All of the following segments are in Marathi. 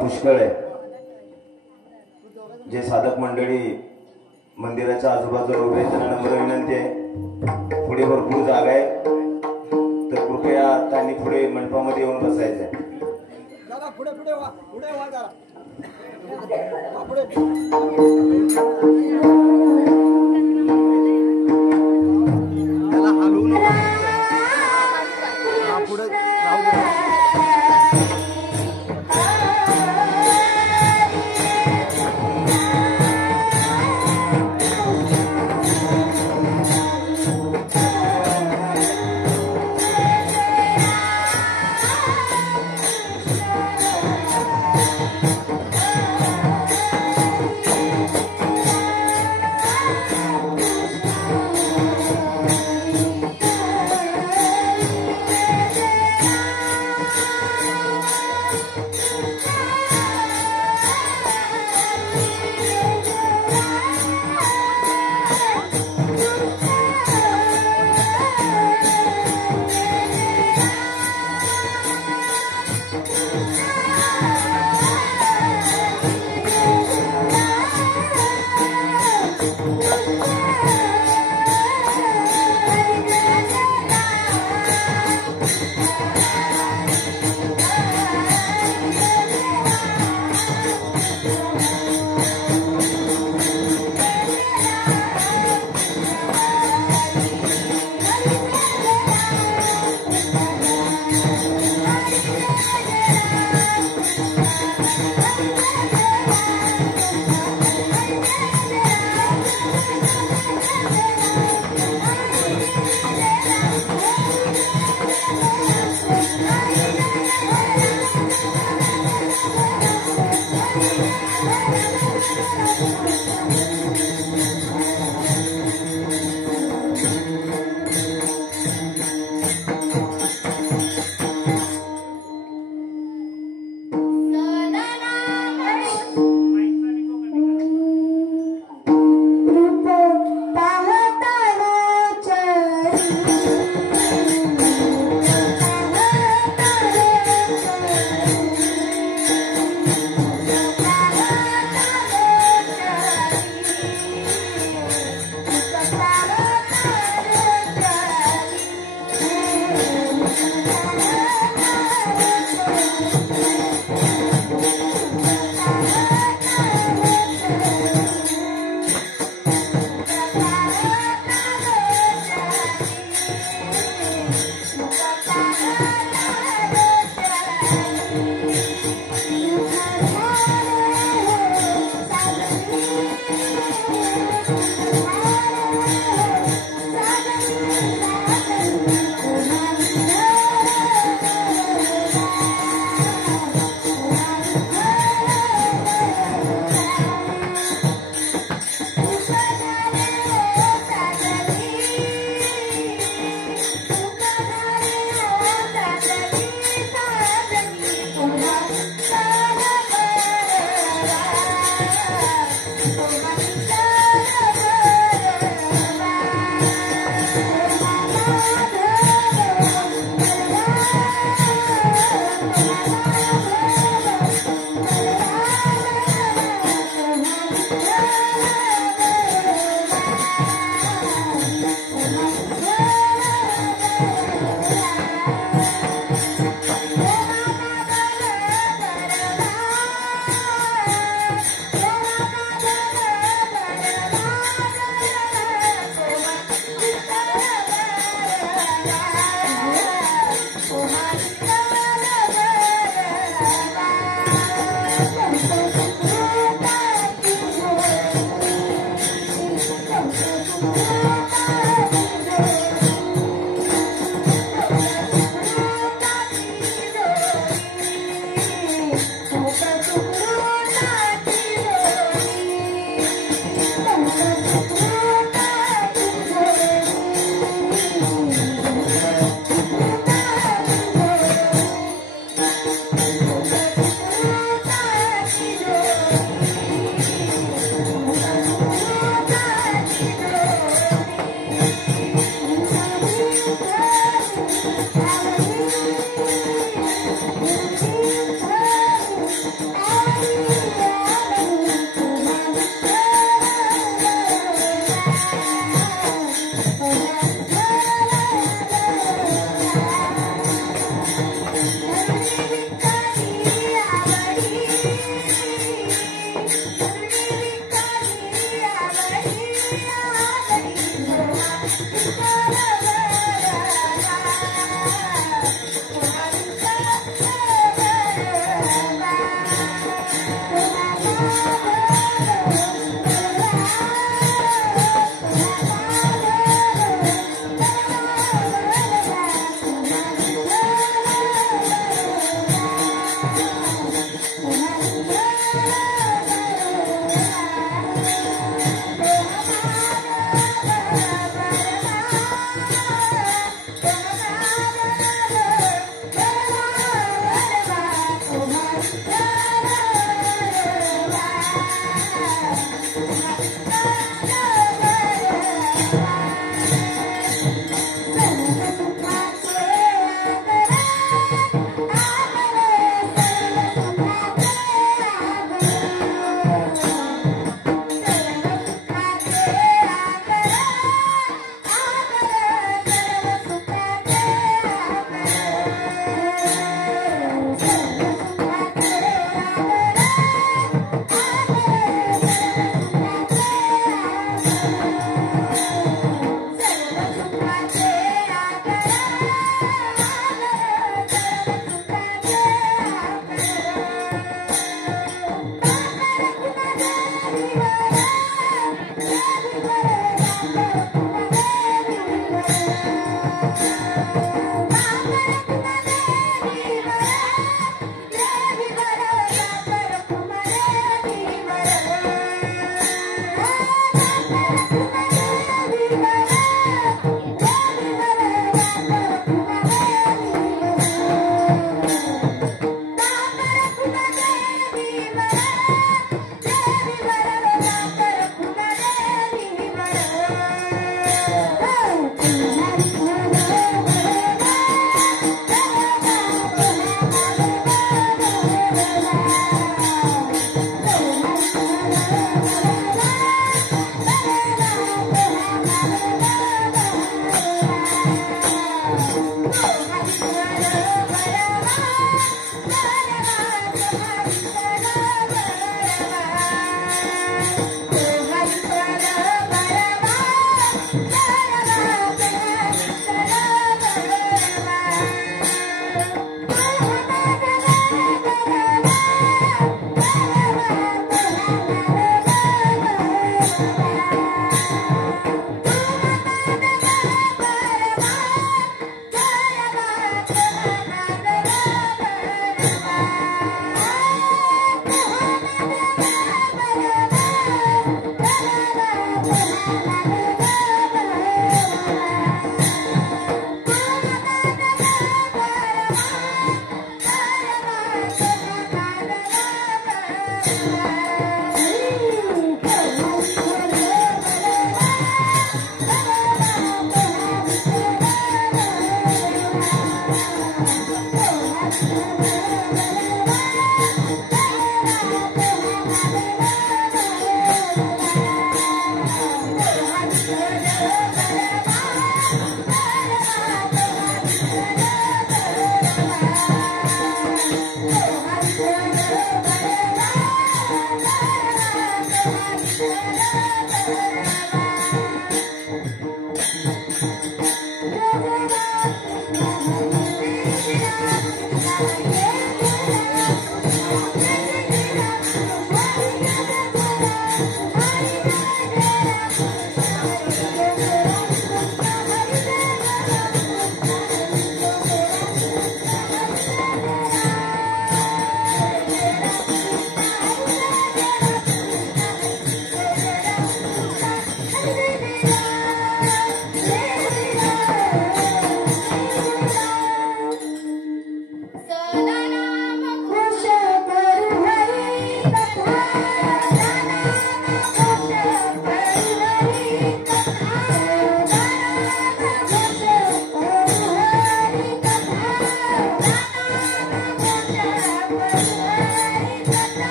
पुष्कळ आहे। जे साधक मंडळी मंदिराच्या आजूबाजूला उभे आहेत त्यांना नम्र विनंती आहे, पुढे भरपूर जागा आहे तर कृपया त्यांनी पुढे मंडपामध्ये येऊन बसायचं आहे। पुढे पुढे वा, पुढे वा जरा पुढे त्याला हलवू नका, पुढे राहू दे। Oh Bye.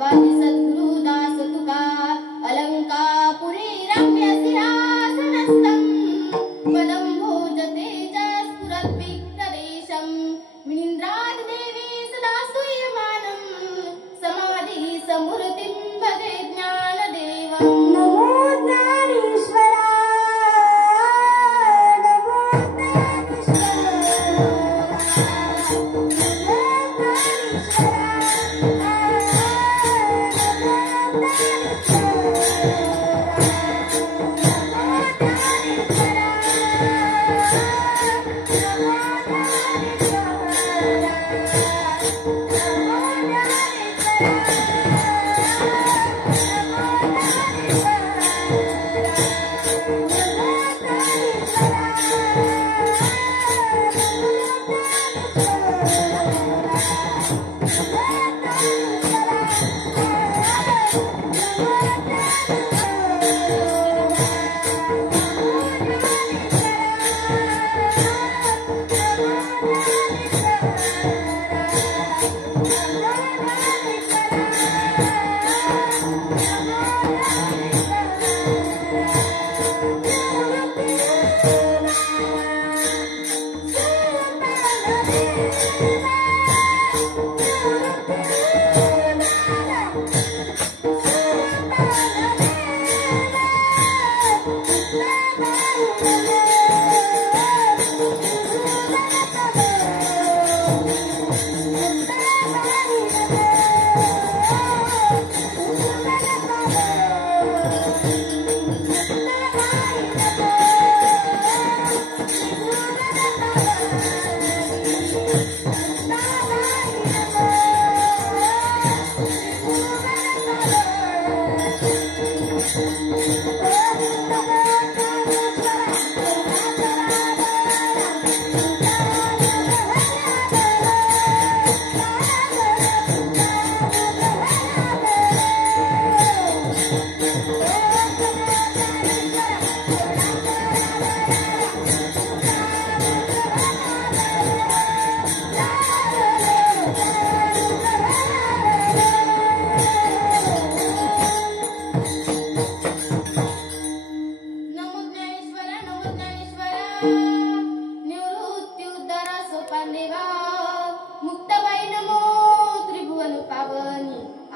बाबाजी सद्गुरु दास तुका अलंकापुरी रम्य सिंहासनस्थं पदं भोजते च स्फुरद्विक्तदेशं विनीन्द्रात् देवी सदा स्तूयमानं समाधि समूर्तिं भजे ज्ञानदेवं नमो ज्ञानेश्वरा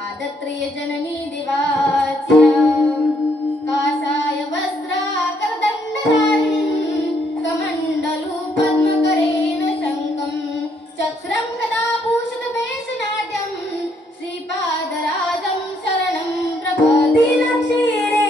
आदत्रेय जननी देवाच्या कासाय वस्त्राकरदण्डधारिणीं कमण्डलू पद्मकरेण शङ्खं चक्रं गदाभूषितवेषनाट्यं श्रीपादराजं शरणं प्रपद्ये क्षीरे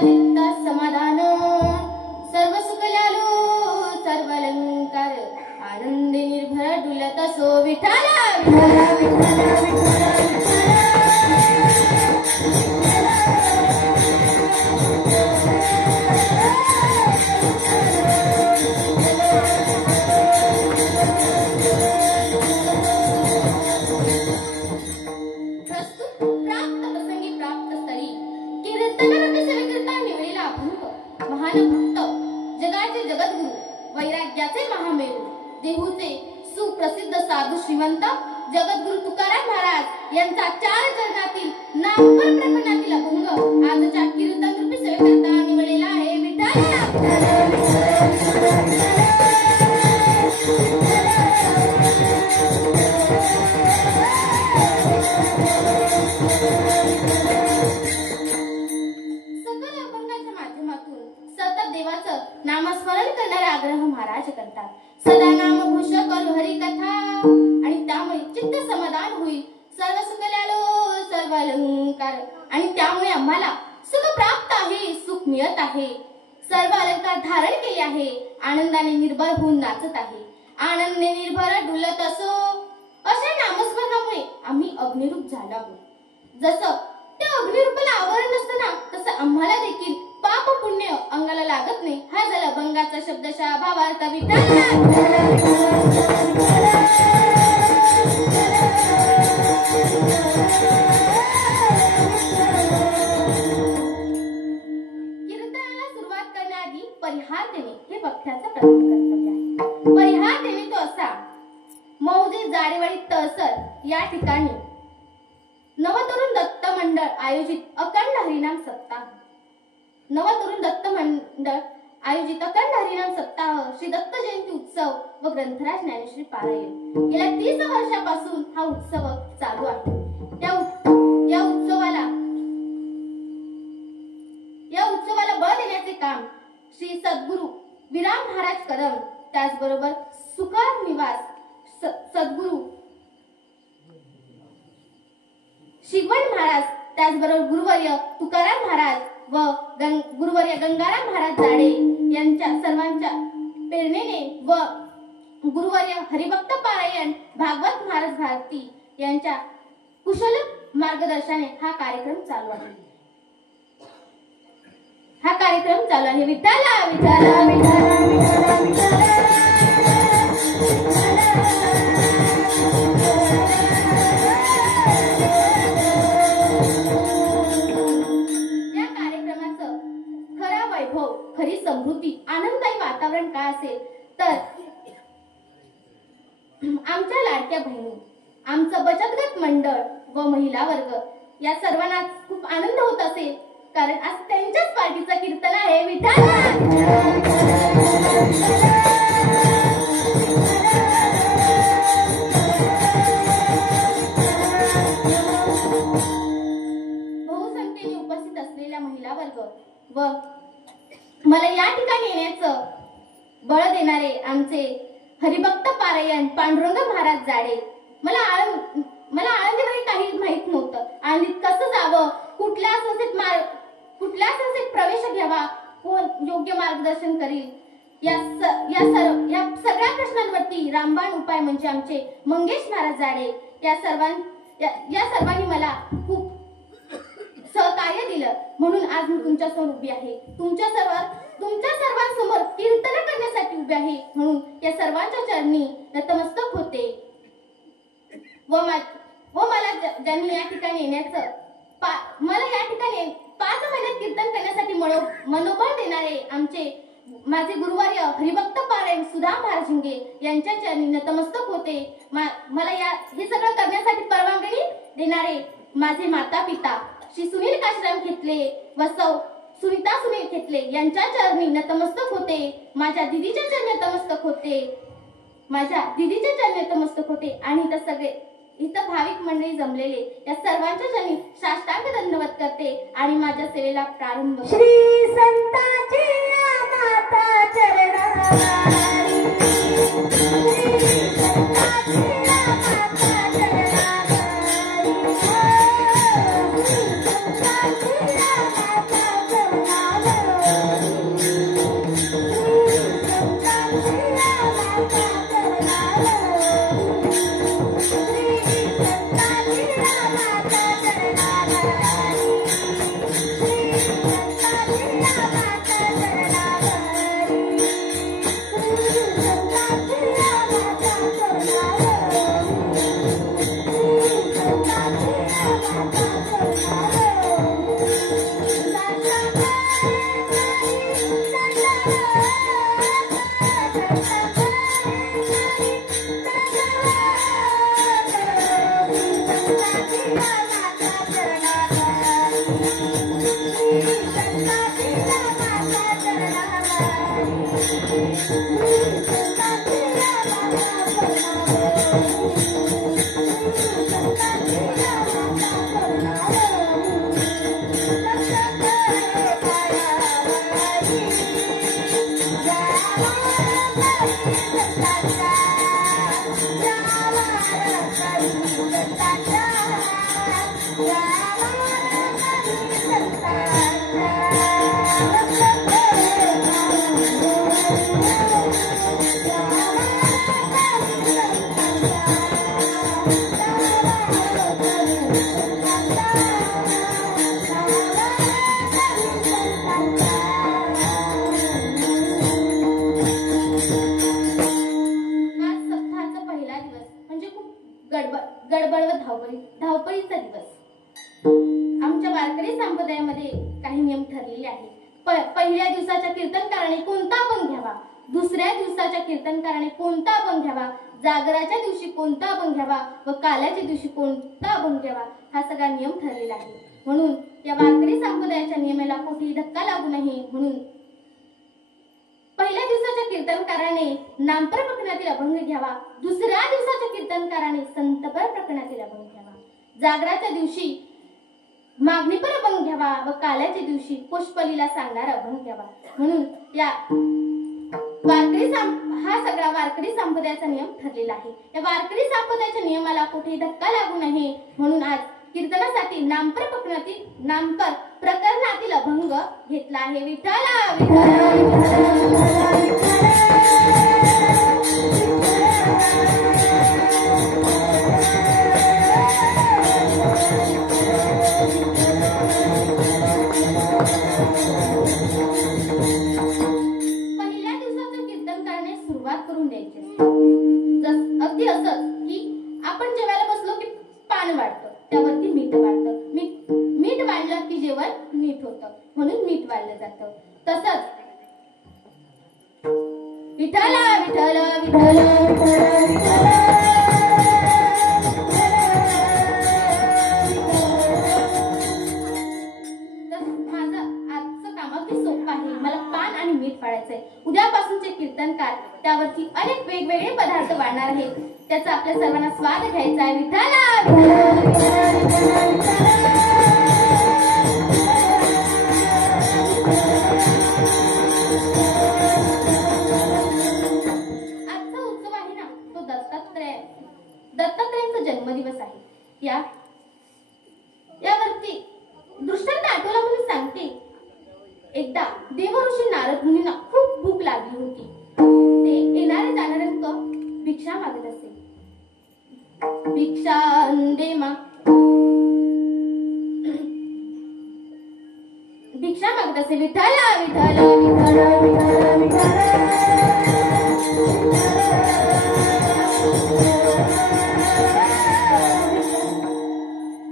चित्ता समाधान सर्व सुखल्यालो सर्व अलंकार आनंदे निर्भर डुलत असो विठाला विठाला विठाला विठाला देहूचे सुप्रसिद्ध साधू श्रीमंत जगद्गुरु तुकाराम महाराज यांचा 4 चरणातील नामपर प्रकरणातील अभंग आजच्या कीर्तन रूपी सेवेकरता निवडलेला आहे सकल अभंगाच्या माध्यमातून सतत देवाचं नामस्मरण करणारा आग्रह महाराज करतात. सदा नाम घोष करू हरी कथा आणि त्यामुळे चित्त समाधान होईल सर्व सुखल्यालो सर्व अलंकार आणि त्यामुळे आम्हाला सुख प्राप्त आहे सुख मिळत आहे सर्व अलंकार धारण केले आहे आनंदाने निर्भर होऊन नाचत आहे आनंदे निर्भर डुलत असो अशा नामस्मरणामुळे आम्ही अग्निरूप झालो आहोत. जसं त्या अग्निरूपाला आवरण नसतं ना तसं आम्हाला देखील पाप पुण्य अंगाला लागत नाही. हा झाला अभंगाचा शब्दशः भावार्थ कीर्तनाला सुरुवात करण्याआधी परिहार देणे हे भक्ताचं प्रथम कर्तव्य आहे. परिहार देणे तो असा मौजे जाडेवाडी तहसर या ठिकाणी नवतरुण दत्त मंडळ आयोजित अखंड हरिनाम सप्ताह नवतरुण दत्त मंडळ आयोजित अखंड हरिनाम सप्ताह श्री दत्त जयंती उत्सव व ग्रंथराज ज्ञानेश्वरी पारायण गेल्या 30 वर्षापासून हा उत्सव चालू आहे. या उत्सवाला बळ देण्याचे काम श्री सद्गुरु विराम महाराज करम त्याचबरोबर सुखार निवास सद्गुरु शिवण महाराज त्याचबरोबर गुरुवर्य तुकाराम महाराज व गुरुवर्य गंगाराम महाराज जाडे यांच्या सर्वांच्या प्रेरणेने व गुरुवर्य हरिभक्त पारायण भागवत महाराज भारती यांच्या कुशल मार्गदर्शनाने हा कार्यक्रम चालू आहे. विठ्ठला विठ्ठला विठ्ठला विठ्ठला विठ्ठला खरी समृद्धी आनंददायी वातावरण काय असेल तर आमच्या लाडक्या बहिणी आमचं बचत गट मंडळ व महिला वर्ग या सर्वांना खूप आनंद होत असेल कारण आज त्यांच्याच पार्टीचं कीर्तन आहे. बहुसंख्येने उपस्थित असलेल्या महिला वर्ग व मला या ठिकाणी येण्याचं बळ देणारे आमचे हरिभक्त पारायण पांडुरंग महाराज जाडे मला आळंदीवर काही माहित नव्हतं आणि कसं जावं कुठल्या संस्थेत प्रवेश घ्यावा कोण योग्य मार्गदर्शन करील या सगळ्या प्रश्नांवरती रामबाण उपाय म्हणजे आमचे मंगेश महाराज जाडे या सर्वांनी मला खूप सहकार्य दिलं म्हणून आज मी तुमच्या समोर उभी आहे. तुमच्या सर्वांसमोर कीर्तन करण्यासाठी उभी आहे म्हणून या सर्वांच्या चरणी नतमस्तक होते व मला ज्यांनी या ठिकाणी येण्याचं मला या ठिकाणी 5 महिन्यात कीर्तन करण्यासाठी मनोबळ देणारे माझे गुरुवर्य हरिभक्त पारायण सुधा महाराजिंगे यांच्या चरणी नतमस्तक होते. मला हे सगळं करण्यासाठी परवानगी देणारे माझे माता पिता श्री सुनील काशीराम खेतले व सौ सुनीता सुनील खेतले यांच्या चरणी नतमस्तक होते. माझ्या दीदीच्या चरणी नतमस्तक होते आणि इथं भाविक मंडळी जमलेले या सर्वांच्या चरणी साष्टांग दंडवत करते आणि माझ्या सेवेला प्रारंभ श्री संताची माता चरणारी गडबड व धावपळीचा दिवस. आमच्या वारकरी संप्रदायामध्ये काही नियम ठरलेले आहेत. पहिल्या दिवसाच्या कीर्तनकाराने कोणता अभंग घ्यावा, दुसऱ्या दिवसाच्या कीर्तनकाराने कोणता अभंग घ्यावा, जागराच्या दिवशी कोणता अभंग घ्यावा व काल्याच्या दिवशी कोणता अभंग घ्यावा, हा सगळा नियम ठरलेला आहे. म्हणून या वारकरी संप्रदायाच्या नियमाला कुठेही धक्का लागू नये म्हणून पहिल्या दिवसाच्या कीर्तनकाराने नामपर प्रकरणातील अभंग घ्यावा, दुसऱ्या दिवसाच्या कीर्तनकाराने संतपर प्रकरणातील अभंग घ्यावा, जागराच्या दिवशी मागणीपर अभंग घ्यावा व काल्याच्या दिवशी पुष्पलीला सांगणारा अभंग घ्यावा. म्हणून या हा सगळा वारकरी संप्रदायाचा नियम ठरलेला आहे. या वारकरी संप्रदायाच्या नियमाला कुठेही धक्का लागू नये म्हणून आज कीर्तनासाठी नामपर प्रकरणातील अभंग घेतला आहे. विठ्ठला पहिल्या दिवसाचं कीर्तन करण्यास सुरुवात करून द्यायची असते. अगदी असंच की आपण जेवायला बसलो की पान वाढतं, त्यावरती मीठ वाढतं, मीठ वाढलं की जेवण मीठ होतं म्हणून मीठ वाढलं जातं. तसंच विठ्ठला विठ्ठल विठ्ठल माझं आजचं काम अगदी सोपं आहे. मला पान आणि मीठ वाढायचंय. उद्यापासूनचे कीर्तनकार त्यावरती अनेक वेगवेगळे पदार्थ वाढणार आहेत. त्याचा आपल्या सर्वांना स्वाद घ्यायचा आहे. विठ्ठला आजचा उत्सव आहे ना, तो दत्तात्रयांचा जन्मदिवस आहे. यावरती दृष्टांत आठवला म्हणून सांगते. एकदा देवऋषी नारद मुनींना खूप भूक लागली होती. ते येणारे जाणाऱ्यांक भिक्षा मागत असे. भिक्षा दे मा, भिक्षा मागत असे. विठ्ठला विठ्ठला विठ्ठला विठ्ठला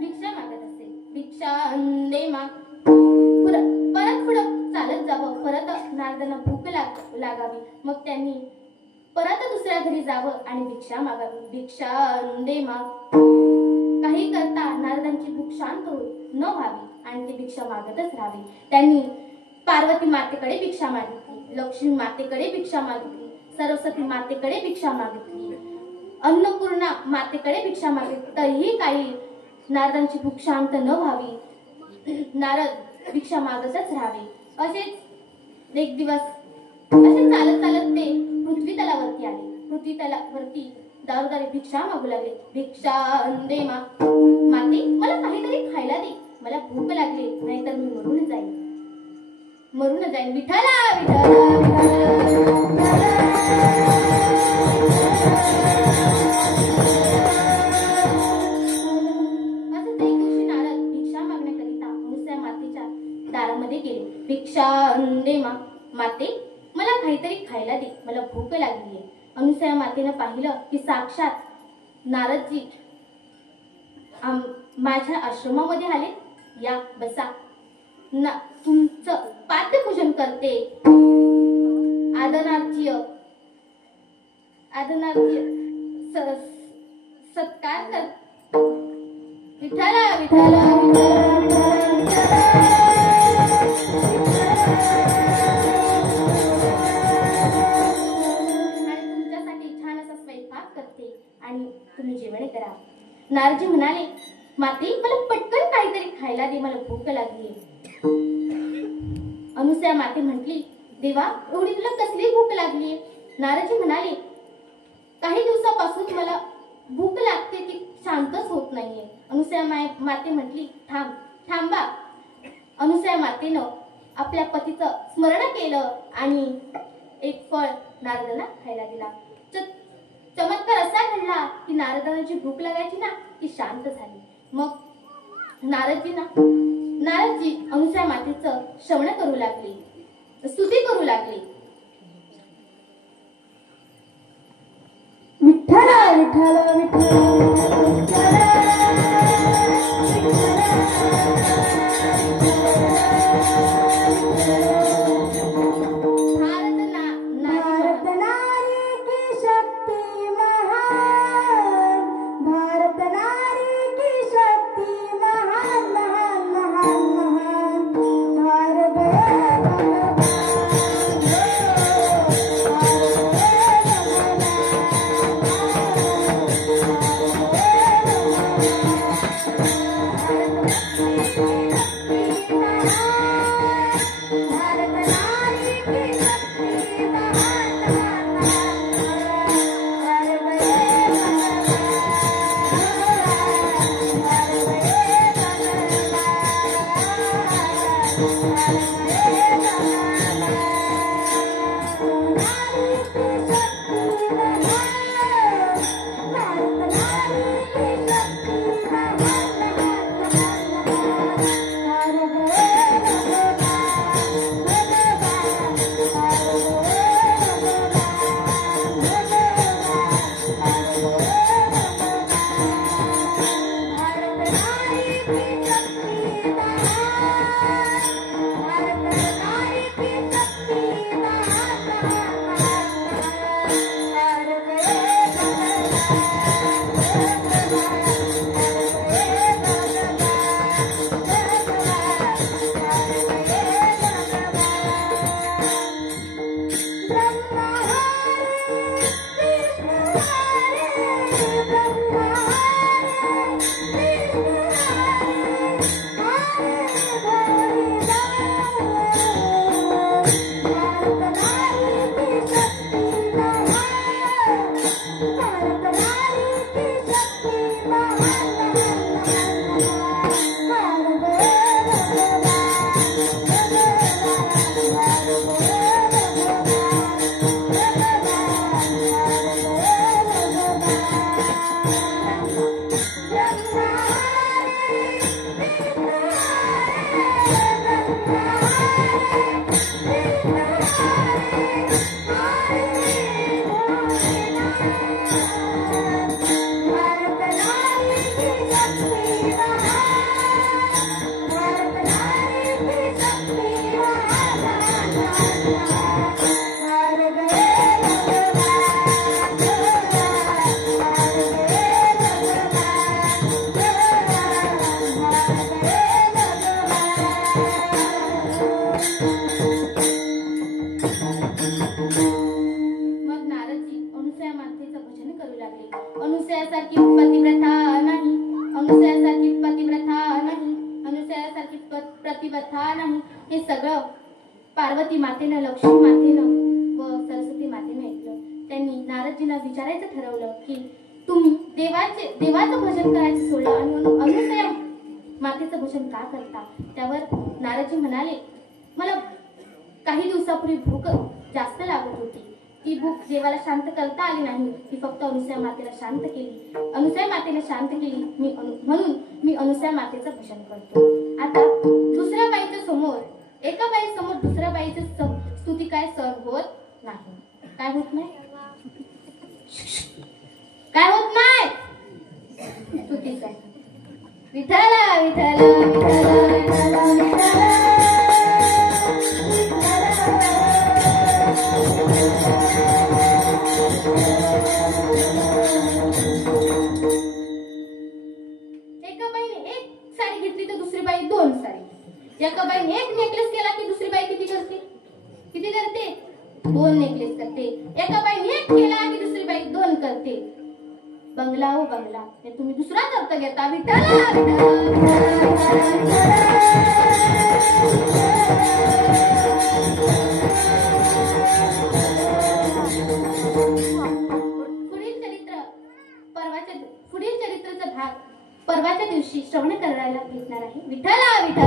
भिक्षा मागत असे. भिक्षा दे मा. परत पुढं चालत जावं. परत नारदांना भूक लागावी. मग त्यांनी परत दुसऱ्या घरी जावं आणि भिक्षा मागावी. भिक्षा दे मा. काही करता नारदांची भूक शांत न व्हावी आणि ते भिक्षा मागतच राहावी. त्यांनी पार्वती मातेकडे भिक्षा मागितली, लक्ष्मी मातेकडे भिक्षा मागितली, सरस्वती मातेकडे भिक्षा मागितली, अन्नपूर्णा मातेकडे भिक्षा मागितली, तरीही काही नारदांची भूक शांत न व्हावी. नारद भिक्षा मागतच राहावे. असेच एक दिवस असे चालत चालत ते पृथ्वी तलावरती आले. पृथ्वी तलावरती दारोदारी भिक्षा मागू लागले. भिक्षा दे मा. माते मला काहीतरी खायला दे, मला भूक लागली, नाहीतर मी मरून जाईन. विठ्ठला विठ्ठला दारामध्ये गेले. भिक्षा दे मा. माते मला काहीतरी खायला दे, मला भूक लागली आहे. अनुसया मातेनं पाहिलं की साक्षात नारदजी माझ्या आश्रमामध्ये आले. या बसा, तुमचं पाद्यपूजन करते. आदरार्थी सत्कार कर. विठ्ठला विठ्ठला विठ्ठला नेत्रा. नारदजी म्हणाले, माते मला पटकन काहीतरी खायला दे, मला भूक लागली. अनुसया माते म्हटली, देवा एवढी तुला कसली भूक लागली? नारदजी म्हणाले, काही दिवसापासून मला भूक लागते ती शांतच होत नाहीये. अनुसया माते म्हटली, थांबा. अनुसया मातेनं आपल्या पतीचं स्मरण केलं आणि एक फळ नारदांना खायला दिला. चमत्कार असा घडला की नारदांना जी भूक लागायची ना ती शांत झाली. मग नारदजी अनुसया मातेचं श्रवण करू लागले, स्तुती करू लागले. विठ्ठल विठ्ठल विठ्ठल भारत नारी की शक्ती महान, भारत नारी की शक्ती महान महान महान महान. भारत अनुसयासारखी पतिव्रता नाही, अनुसयासारखी पतिव्रता नाही, अनुसयासारखी प्रतिव्रता नाही. हे सगळं पार्वती मातेनं, लक्ष्मी मातेनं व सरस्वती मातेनं ऐकलं. त्यांनी नारदजींना विचारायचं ठरवलं की तुम्ही देवाचं भजन करायचं सोडलं आणि अनुसया मातेचं भजन का करता? त्यावर नारदजी म्हणाले, मला काही दिवसापूर्वी भूक जास्त लागत होती. ती भूक देवाला शांत करता आली नाही. ती फक्त अनुसया मातेला शांत केली. अनुसया मातेला शांत केली म्हणून मी अनुसया मातेचं भजन करतो. आता दुसऱ्या बाईच्या समोर, एका बाई समोर दुसऱ्या बाईची स्तुती काय सहन होत नाही. काय होत नाही? काय होत नाही? स्तुतीच आहे. विठ्ठला विठ्ठला विठ्ठला विठ्ठला एका बाईने एक साडी घेतली तर दुसरी बाई दोन साडी. एका बाईने एक नेकलेस केला की दुसरी बाई किती करते? दोन नेकलेस करते. एका बाईने एक केला की दुसरी बाई दोन करते. बंगला हो बंगला हे तुम्ही दुसराच अर्थ घेता. विठ्ठला पुढील चरित्राचा भाग परवाच्या दिवशी श्रवण करायला भेटणार आहे. विठ्ठला विठ्ठला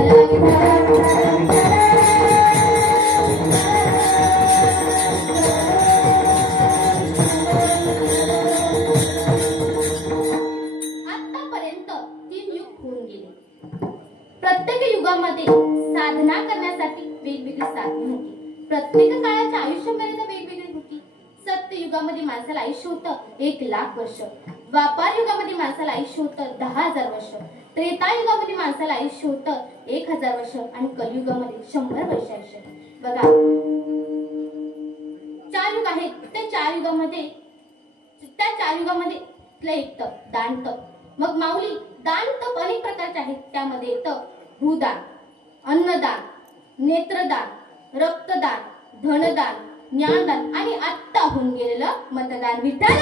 आतापर्यंत 3 युग होऊन गेले. प्रत्येक युगामध्ये साधना करण्यासाठी वेगवेगळी साधने होती. प्रत्येक काळाच्या आयुष्यमर्यादा वेगवेगळी होती. सत्य युगामध्ये माणसाला आयुष्य होतं 1,00,000 वर्ष. द्वापार युगामध्ये माणसाला आयुष्य होतं 10,000 वर्ष. त्रेता युगामध्ये माणसाला आयुष्य होतं 1,000 वर्ष आणि कलियुगामध्ये 100 वर्ष आयुष्य. बघा 4 युग आहेत. त्या 4 युगामध्ये एक तप दान तप. मग माऊली दान तप अनेक प्रकारचे आहेत. त्यामध्ये येतं भूदान, अन्नदान, नेत्रदान, रक्तदान, धनदान, ज्ञानदान आणि आत्ता होऊन गेलेलं मतदान. विठ्ठला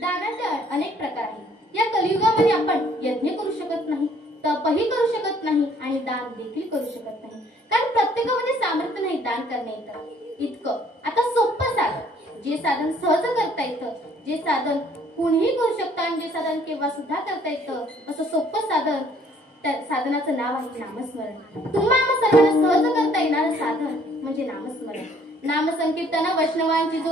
दानाचे अनेक प्रकार आहेत. या कलियुगामध्ये आपण यज्ञ करू शकत नाही, तपही करू शकत नाही आणि दान देखील करू शकत नाही. कारण प्रत्येकामध्ये सामर्थ्य नाही दान करण्याचं इतकं. आता सोपं साधन, जे साधन सहज करता येतं, जे साधन कुणीही करू शकतं आणि जे साधन केव्हा सुद्धा करता येतं, असं सोपं साधन, त्या साधनाचं नाव आहे नामस्मरण. तुम्हाला सर्वांना सहज करता येणारं साधन म्हणजे नामस्मरण. नामसंकीर्तन वैष्णवांची जो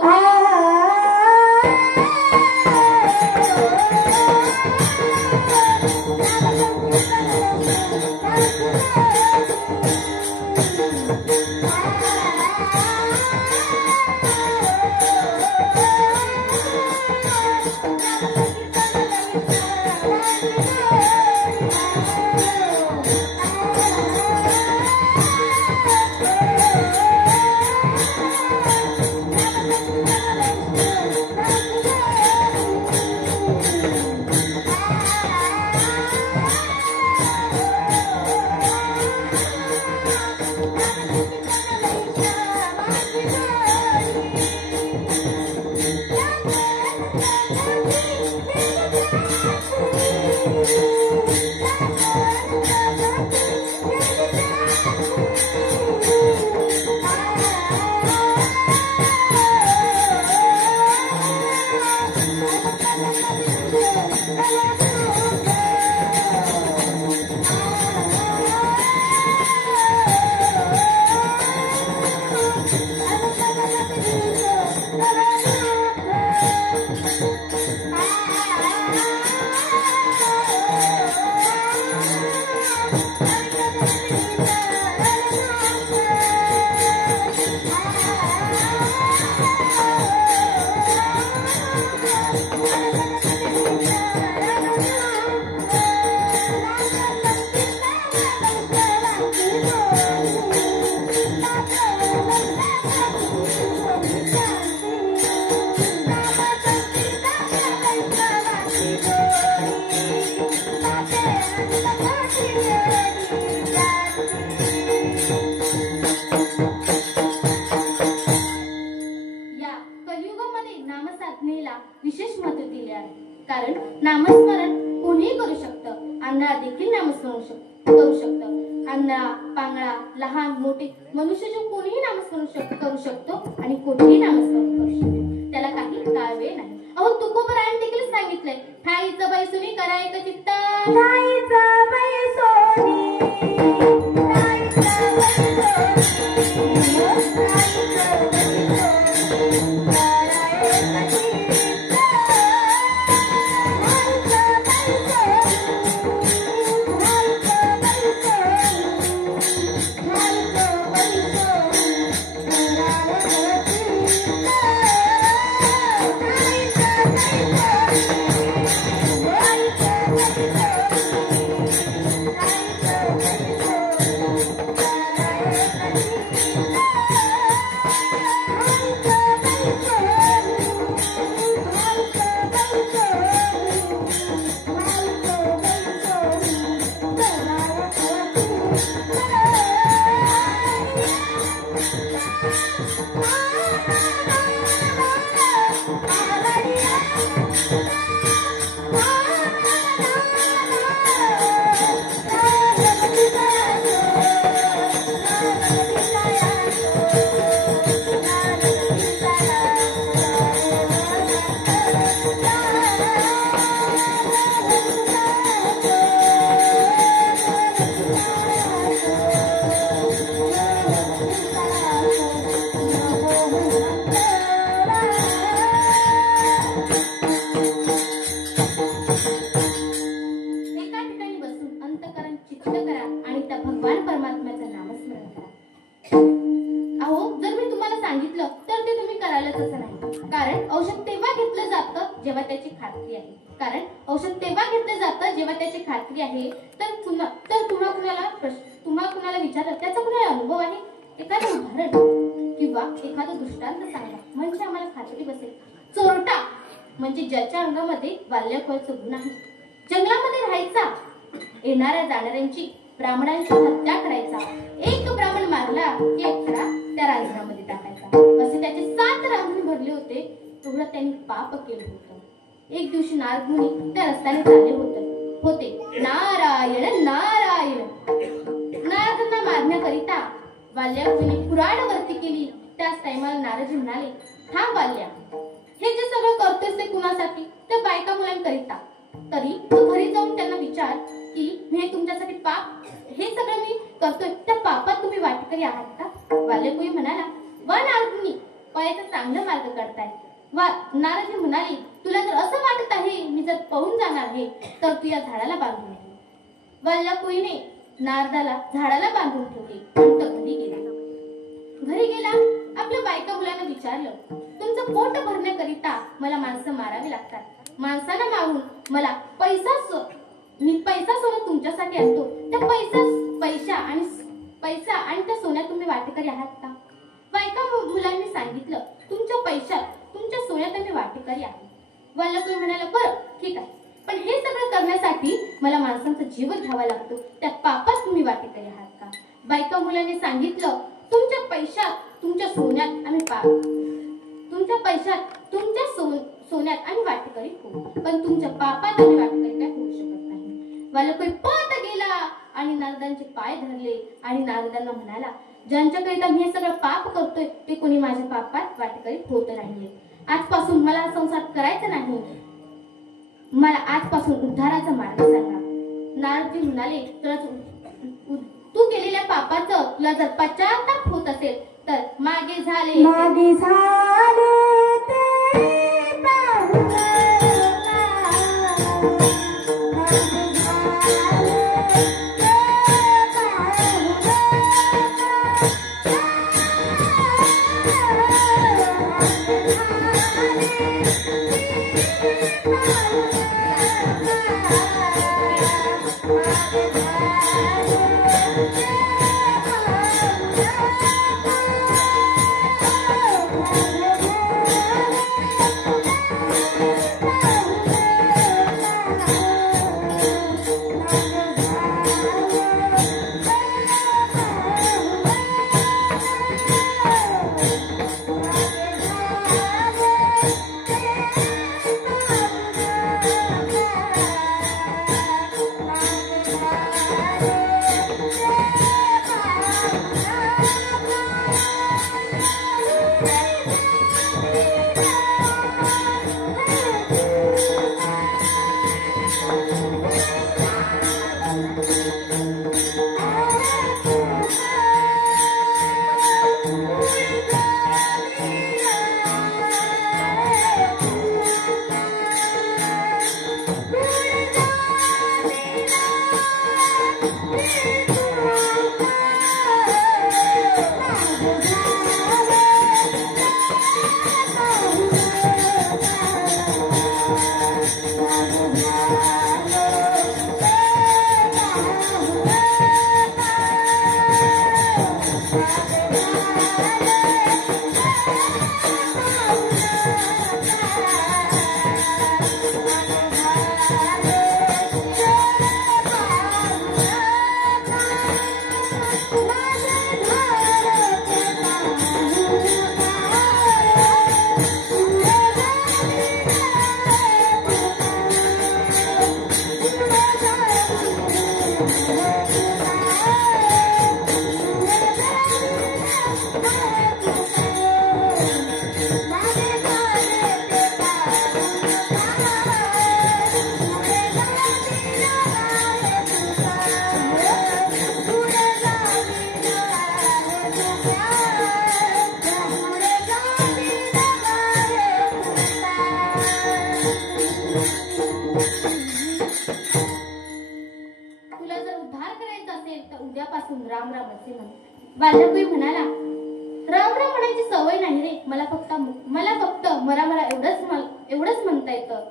विशेष महत्त्व दिले आहे. कारण नामस्मरण कोणीही करू शकतं. आंधळा देखील नामस्मरण करू शकतं. आंधळा, पांगळा, लहान मोठे मनुष्य जो कोणीही नामस्मरण करू शकतो आणि कोणीही नामस्मरण करू शकतो. त्याला काही काळ वेळ नाही. अहो तुकोबरायन देखील सांगितलंय, ठाईचं बैसुनी करा एक चित्त, ठाईचं बैसोनी, असं नाही. कारण औषध तेव्हा घेतलं जातं जेव्हा त्याची खात्री आहे. कारण औषध तेव्हा घेतलं जातं जेव्हा त्याची खात्री आहे. तर तुम्हा कुणाला विचारलं त्याचा कुणाला अनुभव आहे? एखादं उदाहरण किंवा एखादं दृष्टांत सांगा म्हणजे आम्हाला खात्री बसेल. चोरटा म्हणजे ज्याच्या अंगामध्ये वाल्यखोरचं गुण आहे. जंगलामध्ये राहायचा, येणाऱ्या जाणाऱ्यांची ब्राह्मणांची हत्या करायचा. एक ब्राह्मण मारला की एक खडा त्या रांजणामध्ये टाकायचा. असे त्याचे 7 रांजण भरले होते. एवढं त्यांनी पाप केलं होतं. एक दिवशी नारद मुनी त्या रस्त्याने चालले होते. नारायण नारायण. नारदांना मारण्याकरिता वाल्याने कुऱ्हाड वरती केली. त्याच टायमाला नारदजी म्हणाले, थांब वाल्या, हे जे सगळं करतोस ते कुणासाठी? त्या बायका मुलांकरिता. तरी तू घरी जाऊन त्यांना विचार की हे तुमच्यासाठी पाप, हे सगळं मी करतोय त्या पापात तुम्ही वाटकरी आहात का? वाल्यकोई म्हणाला, वा नारद मुनी, पळायचा चांगला मार्ग काढताय. नारदजी म्हणाले, तुला जर असं वाटत आहे मी जर पळून जाणार आहे तर तू या झाडाला बांधून ठेव. वाल्यकोईने नारदाला झाडाला बांधून ठेवले आणि तो घरी गेला. घरी गेला, आपल्या बायका मुलांना विचारलं, तुमचं पोट भरण्याकरिता मला माणसं मारावी लागतात. माणसाला मारून मला पैसा सोनं तुमच्यासाठी आणतो. त्या पैसा आणि त्या सोन्यात तुम्ही वाटेकरी आहात का? बायका मुलांनी सांगितलं, तुमच्या पैशात तुमच्या सोन्यात मी वाटेकरी आहे. वल्लभ म्हणाला, बरं ठीक आहे, पण हे सगळं करण्यासाठी मला माणसांचा जीव घ्यावा लागतो. त्या पापात तुम्ही वाटेकरी आहात का? बायका मुलांनी सांगितलं, तुमच्या पैशात तुमच्या सोन्यात आम्ही सोन्यात आम्ही वाटेकरी होऊ, पण तुमच्या पापात आम्ही वाटेकरी काय होऊ शकत नाही. वल्लभ पळत गेला आणि नारदांचे पाय धरले आणि नारदांना म्हणाला, ज्यांच्याकरिता मी हे सगळं पाप करतोय ते कोणी माझ्या पापात वाटेकरी होत नाहीये. आजपासून मला संसार करायचा नाही. मला आजपासून उद्धाराचा मार्ग सांगा. नारदजी म्हणाले, तू केलेल्या पापाचं तुला जर पश्चाताप होत असेल तर मागे झाले म्हणाला, राम राम म्हणायची सवय नाही रे, मला म्हणता येतं.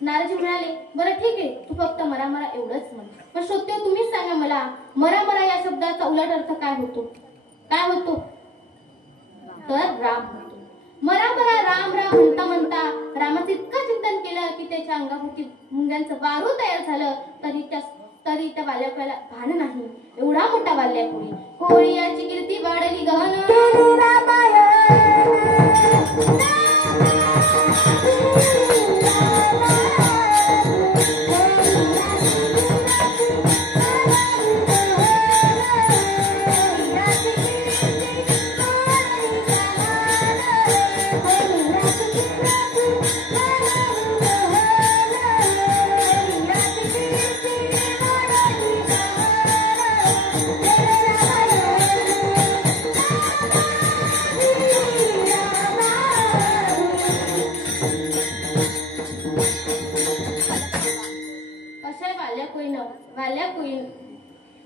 नारदजी म्हणाले, बरं ठीक आहे, तू फक्त मरा मरा एवढंच म्हण. पण श्रोते तुम्हीच सांगा मला, मरा मरा या शब्दाचा उलट अर्थ काय होतो? काय होतो? तर राम होतो. मरा मरा राम राम म्हणता म्हणता रामाचं इतकं चिंतन केलं की त्याच्या अंगाभोवती मुंग्यांचं वारू तयार झालं, तरी त्या वाल्याकुळ्याला भान नाही. एवढा मोठा वाल्याकुळी होळी याची कीर्ती वाढली गहन.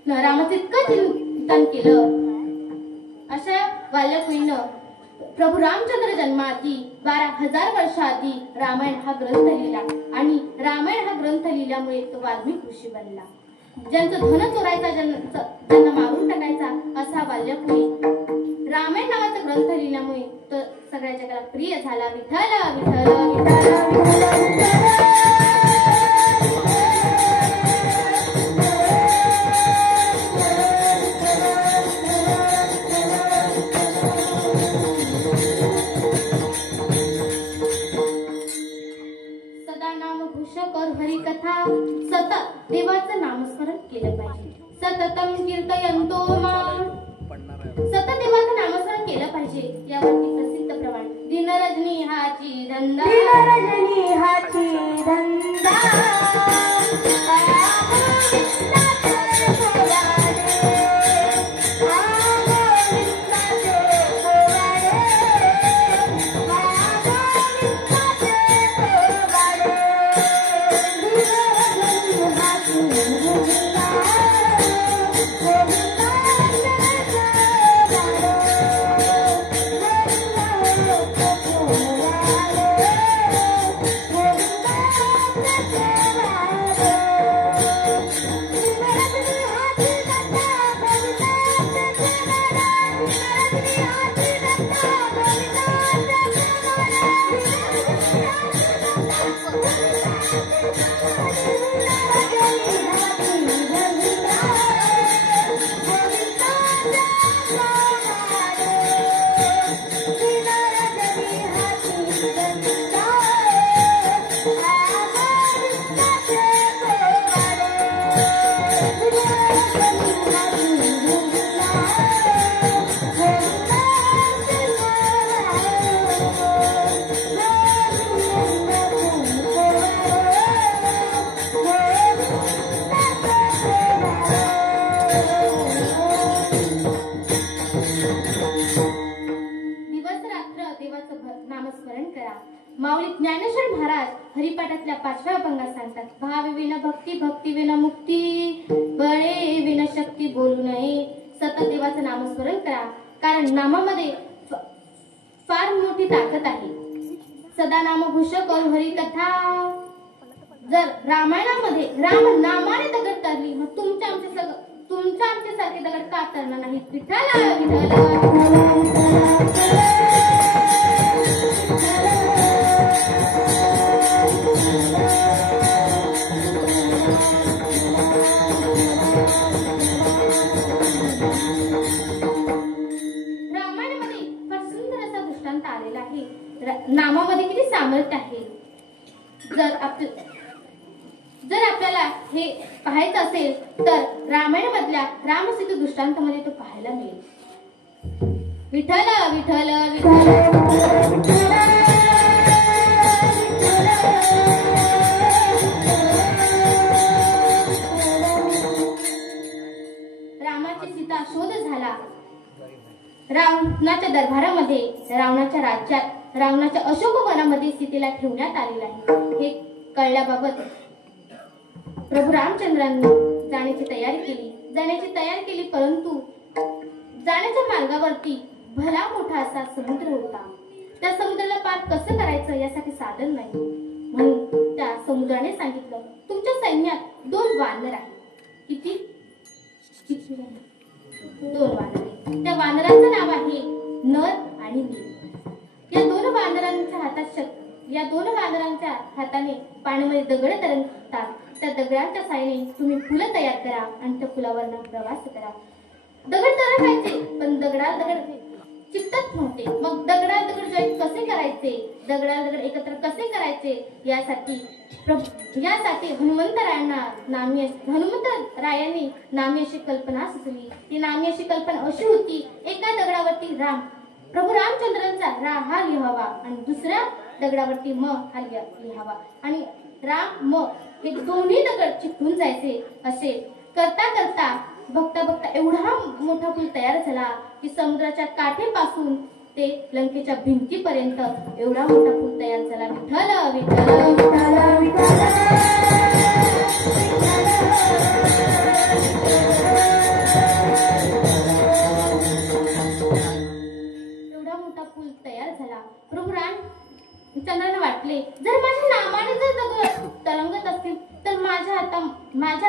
रामाचं इतकं चिंतन केलं. अशा वाल्याकुईनं प्रभू रामचंद्र जन्माआधी 12,000 वर्षाआधी रामायण हा ग्रंथ लिहिला आणि रामायण हा ग्रंथ लिहिल्यामुळे तो वाल्मिक ऋषी बनला. ज्यांचं धन चोरायचा, ज्यांना मारून टाकायचा असा वाल्याकुई रामायण नावाचा ग्रंथ लिहिल्यामुळे तो सगळ्या जगाला प्रिय झाला. विठ्ठल विठ्ठल विठ्ठल विठ्ठल. हरिकथा सतत देवाचं नामस्मरण केलं पाहिजे. सततम कीर्तयन्तो मां. सतत देवाचं नामस्मरण केलं पाहिजे. यावरती प्रसिद्ध प्रमाण दिनरजनी हाची धंदा. दिनरजनी हाची धंदा. माऊली ज्ञानेश्वर महाराज हरिपाठातल्या 5व्या अभंगात सांगतात, भाव विना भक्ती, भक्ती विना मुक्ती, बळे विना शक्ती बोलू नये. सतत देवाचं नामस्मरण करा, कारण नामामध्ये फार मोठी ताकद आहे. सदा नाम घोषक और हरिकथा. जर रामायणामध्ये राम नामाने दगड तरली, मग तुमच्या आमच्यासारखे दगड का तरणार नाहीत? विठ्ठल विठ्ठल. नामामध्ये किती सामर्थ्य आहे. जर आपल्याला हे पाहायचं असेल तर रामायण मधल्या रामसीता दृष्टांतामध्ये तो पाहायला मिळेल. विठ्ठल विठ्ठल विठ्ठल. रामाची सीता शोध झाला. रावणाच्या दरबारामध्ये, रावणाच्या राज्यात, रावणाच्या अशोकवनामध्ये सीतेला ठेवण्यात आलेला आहे. हे कळल्याबाबत प्रभू रामचंद्रांनी जाण्याची तयारी केली, परंतु जाण्याच्या मार्गावरती भला मोठा असा समुद्र होता. त्या समुद्राला पार कसं करायचं यासाठी साधन नाही. म्हणून त्या समुद्राने सांगितलं, तुमच्या सैन्यात 2 वानर आहेत. किती? 2 वानरे. त्या वानरांचं नाव आहे नर आणि नील. या 2 वानरांच्या हाताने पाण्यामध्ये दगड तरंगतात. त्या दगडांच्या साहाय्याने तुम्ही फुलं तयार करा आणि त्या फुलावरनं प्रवास करा. दगड तरंगायचे, पण दगडात दगड चिकटत नव्हते. मग दगडात दगड जॉईन कसे करायचे, दगडात दगड एकत्र कसे करायचे, यासाठी हनुमंतरायांनी नामी अशी कल्पना सुचली. ती नामी अशी कल्पना अशी होती, एका दगडावरती राम, प्रभू रामचंद्रांचा रा हा लिहावा आणि दुसऱ्या दगडावरती म हा लिहावा आणि राम म हे दोन्ही दगड चिकटून जायचे. असे करता करता बघता बघता एवढा मोठा पूल तयार झाला की समुद्राच्या काठेपासून ते लंकेच्या भिंतीपर्यंत एवढा मोठा पूल तयार झाला. विठ्ठल विठ्ठल विठ्ठल विठ्ठल. एवढा मोठा पूल तयार झाला. प्रभू रामचंद्रांना वाटले, जर माझ्या नामाने जर दगड तरंगत असतील तर माझ्या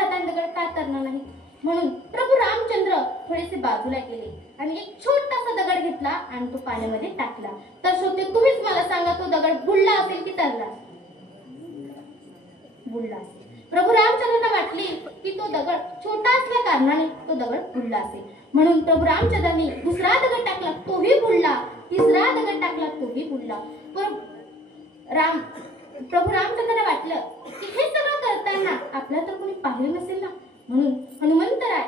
हाताने दगड का तरणार नाही. म्हणून प्रभू रामचंद्र थोडेसे बाजूला गेले आणि एक छोटासा दगड घेतला आणि तो पाण्यामध्ये टाकला. तर श्रोते, तुम्हीच मला सांगा, तो दगड बुडला असेल की तरला? बुडला असेल. प्रभू रामचंद्रांना वाटले की तो दगड छोटा असल्या कारणाने तो दगड बुडला असेल. म्हणून प्रभू रामचंद्रांनी दुसरा दगड टाकला, तोही बुडला. तिसरा दगड टाकला, तोही बुडला. प्रभू रामचंद्रांना वाटलं की हे सगळं करताना आपल्याला तर कोणी पाहिलं नसेल ना. म्हणून हनुमंतराय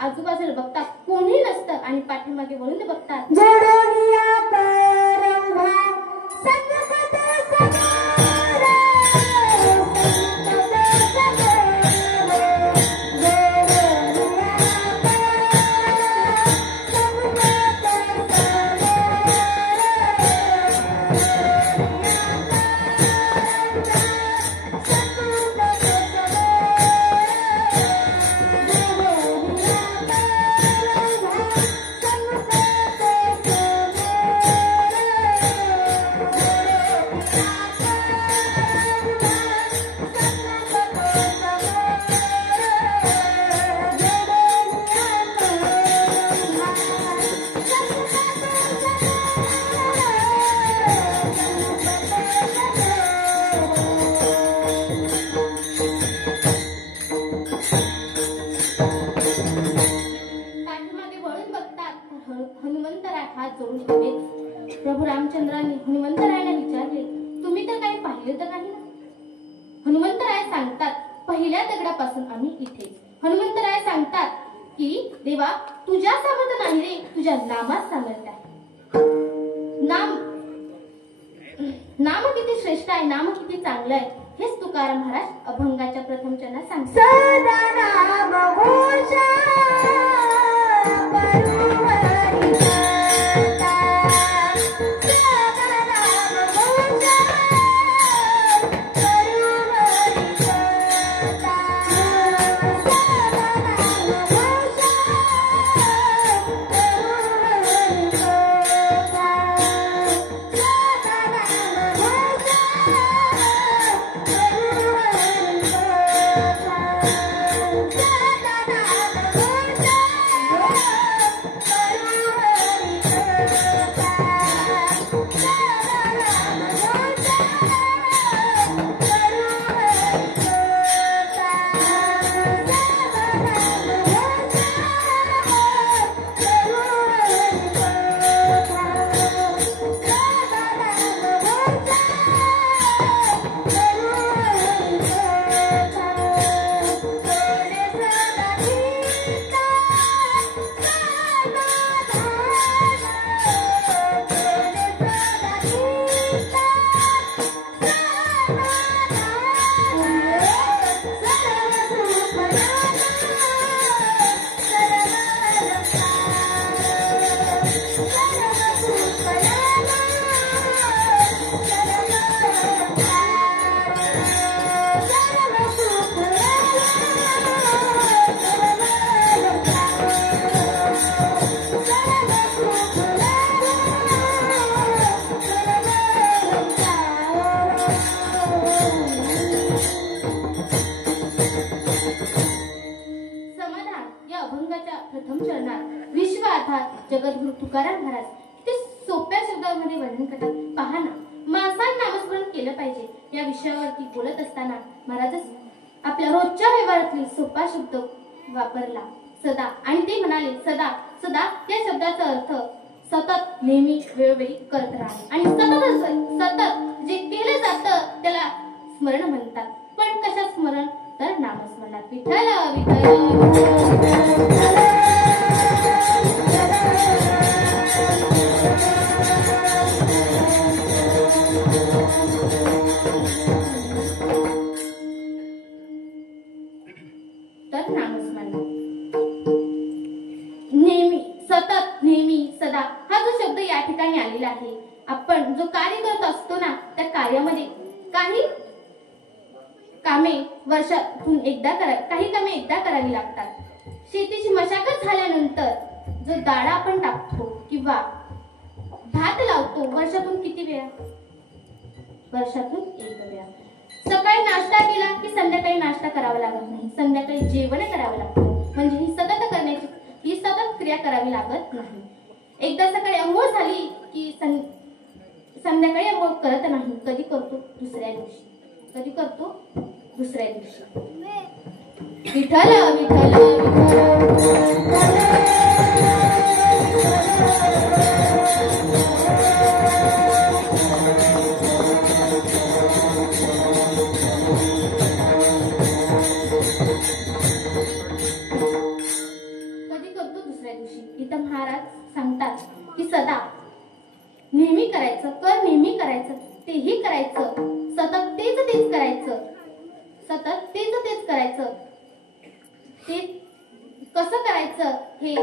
आजूबाजूला बघतात, कोणी नसतं आणि पाठीमागे वळून बघतात. हनुमंतराय हात जोडून उभे. प्रभू रामचंद्रांनी हनुमंतरायला विचारले, तुम्ही तर काही पाहिले तर नाही ना? हनुमंतराय सांगतात, पहिल्या दगडापासून आम्ही इथे. हनुमंतराय सांगतात की देवा, तुझ्या सामर्थ्य नाही रे, तुझ्या नामात सामर्थ्य आहे. नाम किती श्रेष्ठ आहे, नाम किती चांगलं आहे, हेच तुकाराम महाराज अभंगाच्या प्रथम चरणात सांगतात. बंधन करतात. पहा ना, माणसाने नामस्मरण केलं पाहिजे या विषयावरती बोलत असताना महाराजच आपल्या रोजच्या व्यवहारातली सोपा शब्द वापरला, सदा. आणि ते म्हणाले, सदा. सदा या शब्दाचा अर्थ सतत, नेहमी, वेळोवेळी करत राहणे. आणि सतत जे केलं जातं त्याला स्मरण म्हणतात. पण कशा स्मरण? तर नामस्मरणात. विठ्ठल विठ्ठल तर नामस्मरण. नेहमी, सतत, नेहमी, सदा हा जो शब्द या ठिकाणी आलेला आहे, आपण जो कार्य करत असतो ना, त्या कार्यामध्ये काही कामे वर्षातून काही कामे एकदा करावी लागतात. शेतीची मशागत झाल्यानंतर जो दाणा आपण टाकतो किंवा भात लावतो, वर्षातून किती वेळा? वर्षातून एक वेळा. सकाळी नाश्ता केला की संध्याकाळी नाश्ता करावा लागत नाही, संध्याकाळी जेवण करावं लागतं. म्हणजे ही सतत क्रिया करावी लागत नाही. एकदा सकाळी अंघोळ झाली की संध्याकाळी अंघोळ करत नाही. कधी करतो? दुसऱ्या दिवशी. कधी करतो? दुसऱ्या दिवशी. विठ्ठल विठ्ठल इथं महाराज सांगतात की सदा नेहमी करायचं, कर नेहमी करायचं, तेही करायचं, सतत तेच करायचं, सतत तेच करायचं. ते कसं करायचं हे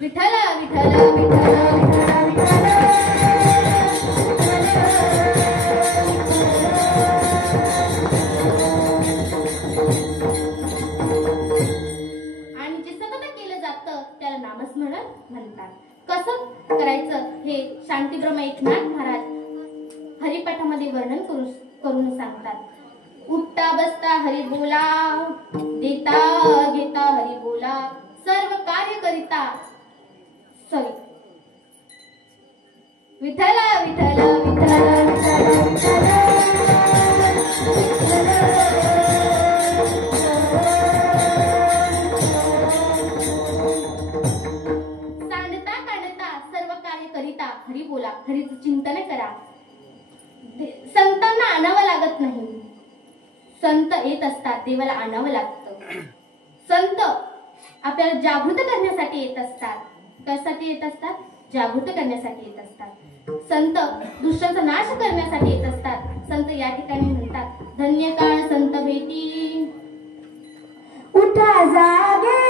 विठ्ठल विठ्ठल विठ्ठल नामस्मरण म्हणतात. कसं करायचं हे शांतीब्रह्म एकनाथ महाराज हरिपाठामध्ये वर्णन करून सांगतात. उठता बसता हरी बोला, देता घेता हरी बोला, सर्व कार्य करिता विठ्ठल विठ्ठल विठ्ठल हरी बोला, हरीचं चिंतन करा. संतांना आणावं लागत नाही. संत येत असतात, देवाला आणावं लागतं. संत आपल्याला जागृत करण्यासाठी येत असतात. कशासाठी येत असतात? जागृत करण्यासाठी येत असतात. संत दुष्टांचा नाश करण्यासाठी येत असतात. संत या ठिकाणी म्हणतात, धन्य काळ संत भेटी, उठा जागे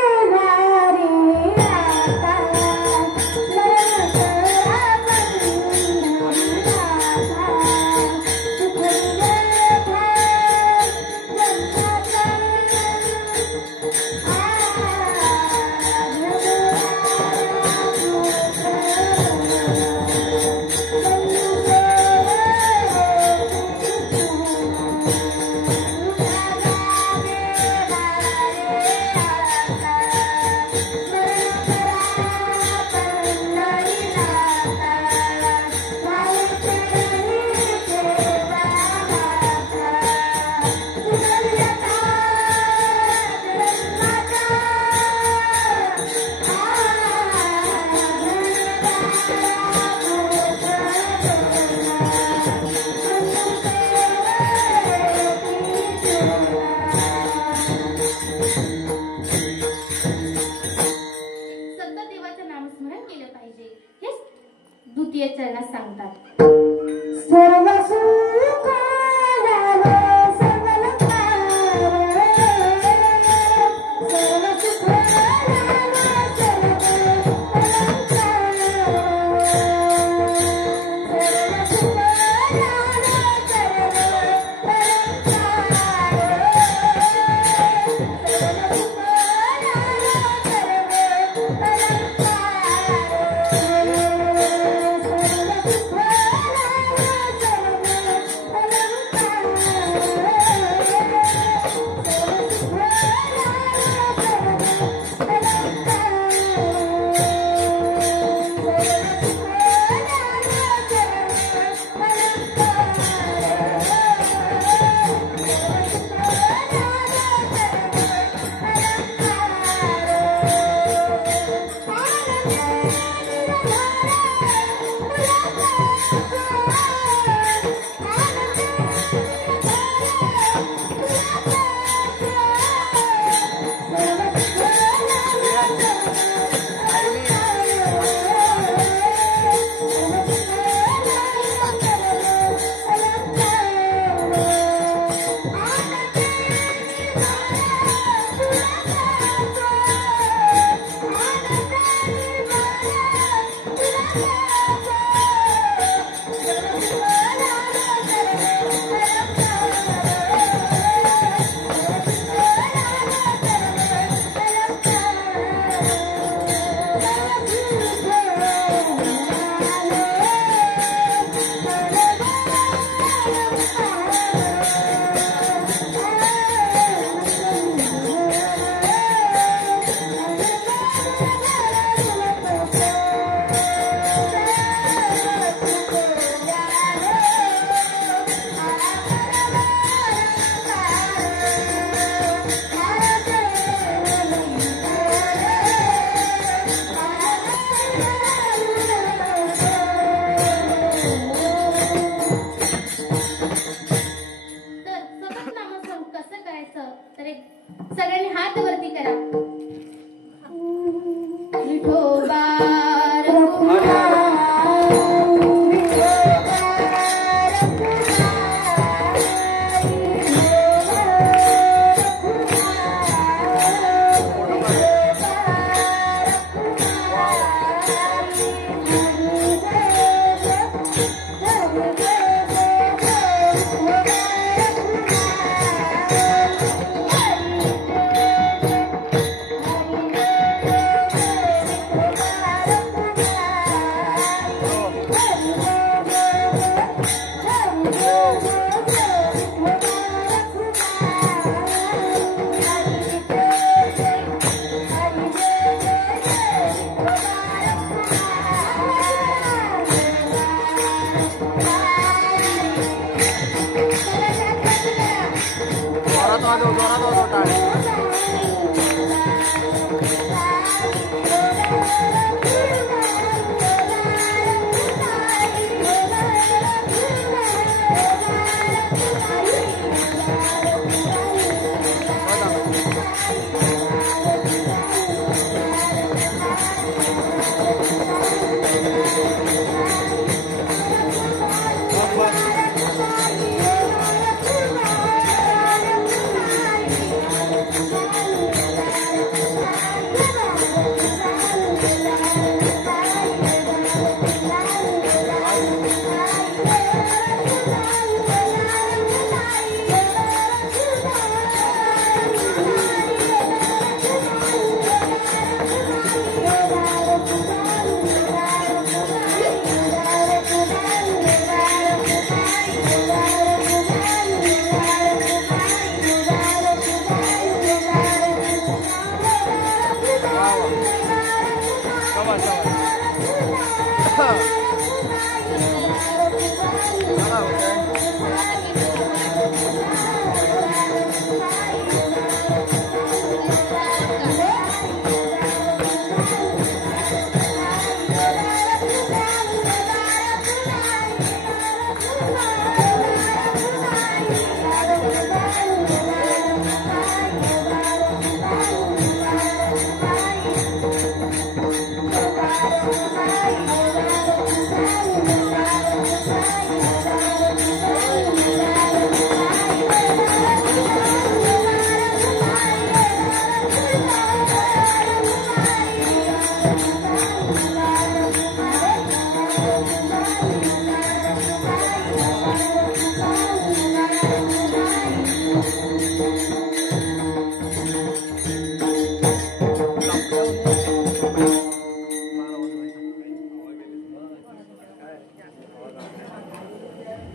द्वितीय चरणात सांगतात. Bye.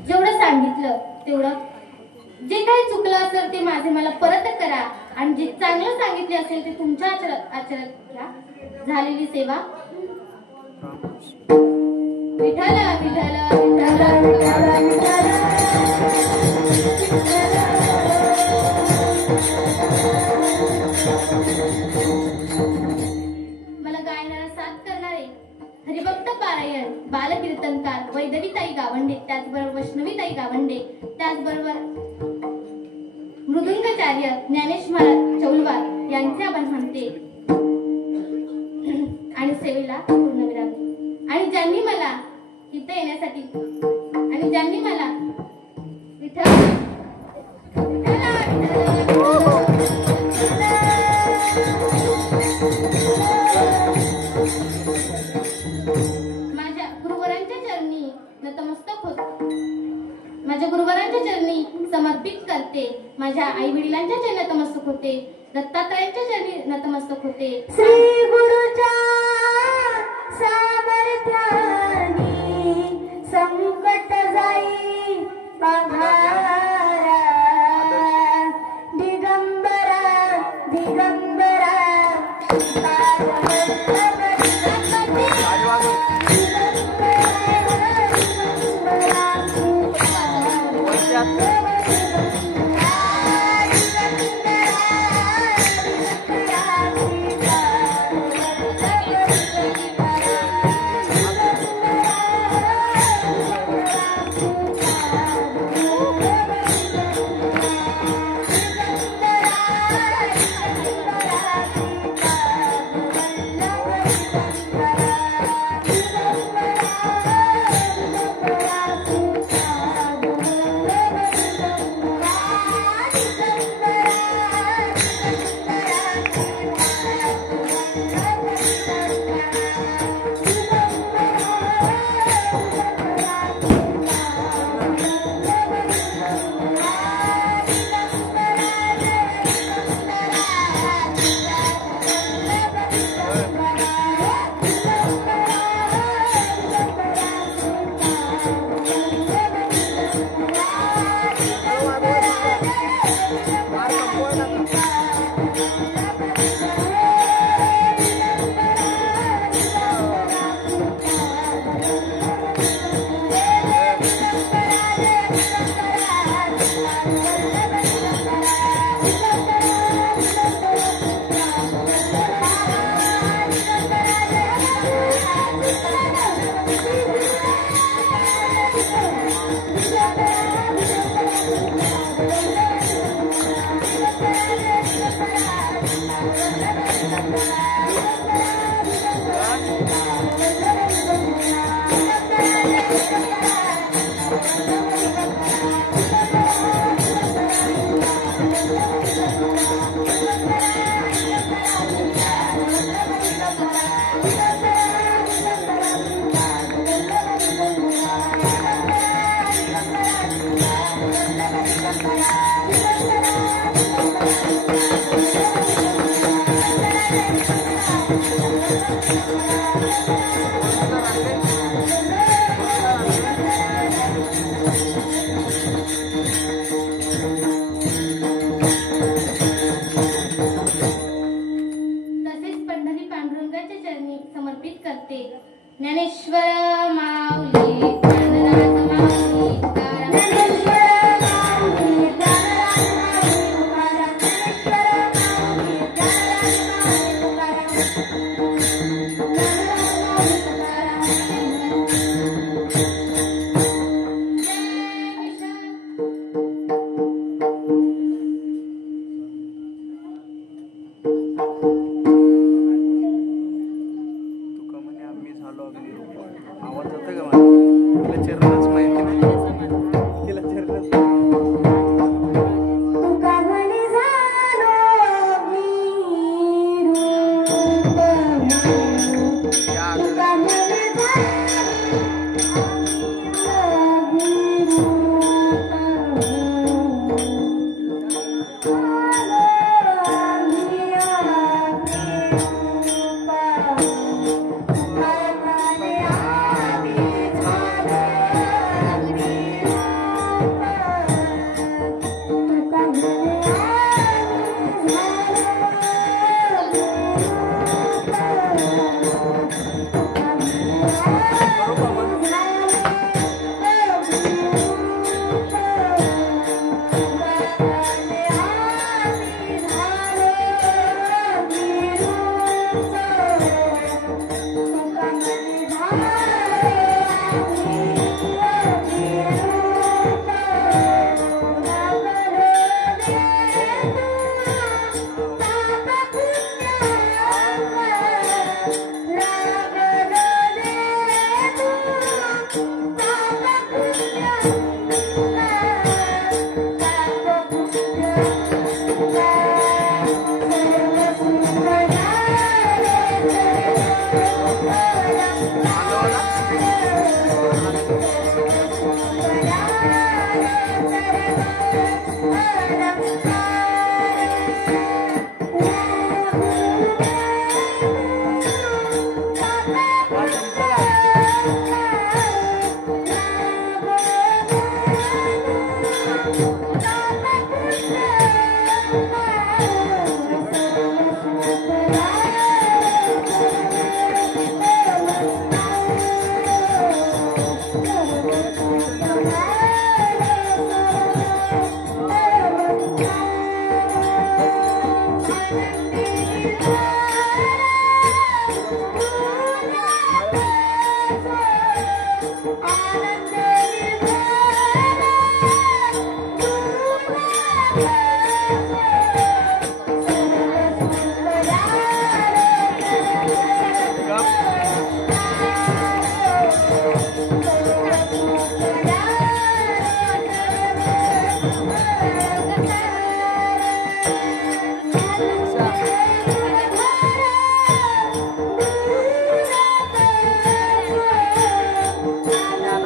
जेवढं सांगितलं तेवढं, जे काही चुकलं असेल ते माझे मला परत करा आणि जे चांगलं सांगितले असेल ते तुमच्या आचरणात घ्या. झालेली सेवा विठ्ठल विठ्ठल विठ्ठल मला गायनारा साथ करणारे हरिभक्त पारायण बालकीर्तनकार वैदवीताई गावंडे, त्याचबरोबर वैष्णवीताई गावंडे, त्याचबरोबर मृदुंगाचार्य ज्ञानेश महाराज चौलवार यांचे आपण म्हणते आणि सेवेला पूर्णविराम. आणि ज्यांनी मला इथे येण्यासाठी आणि ज्यांनी मला माझ्या गुरुवरांच्या चरणी समर्पित करते. माझ्या आई वडिलांच्या चरणी नतमस्तक होते. दत्तात्रयांच्या चरणी नतमस्तक होते. श्री गुरुच्या सामर्थ्याने संकट जाई पांघारा. Digambara Digambara Hãy subscribe cho kênh Ghiền Mì Gõ để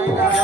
không bỏ lỡ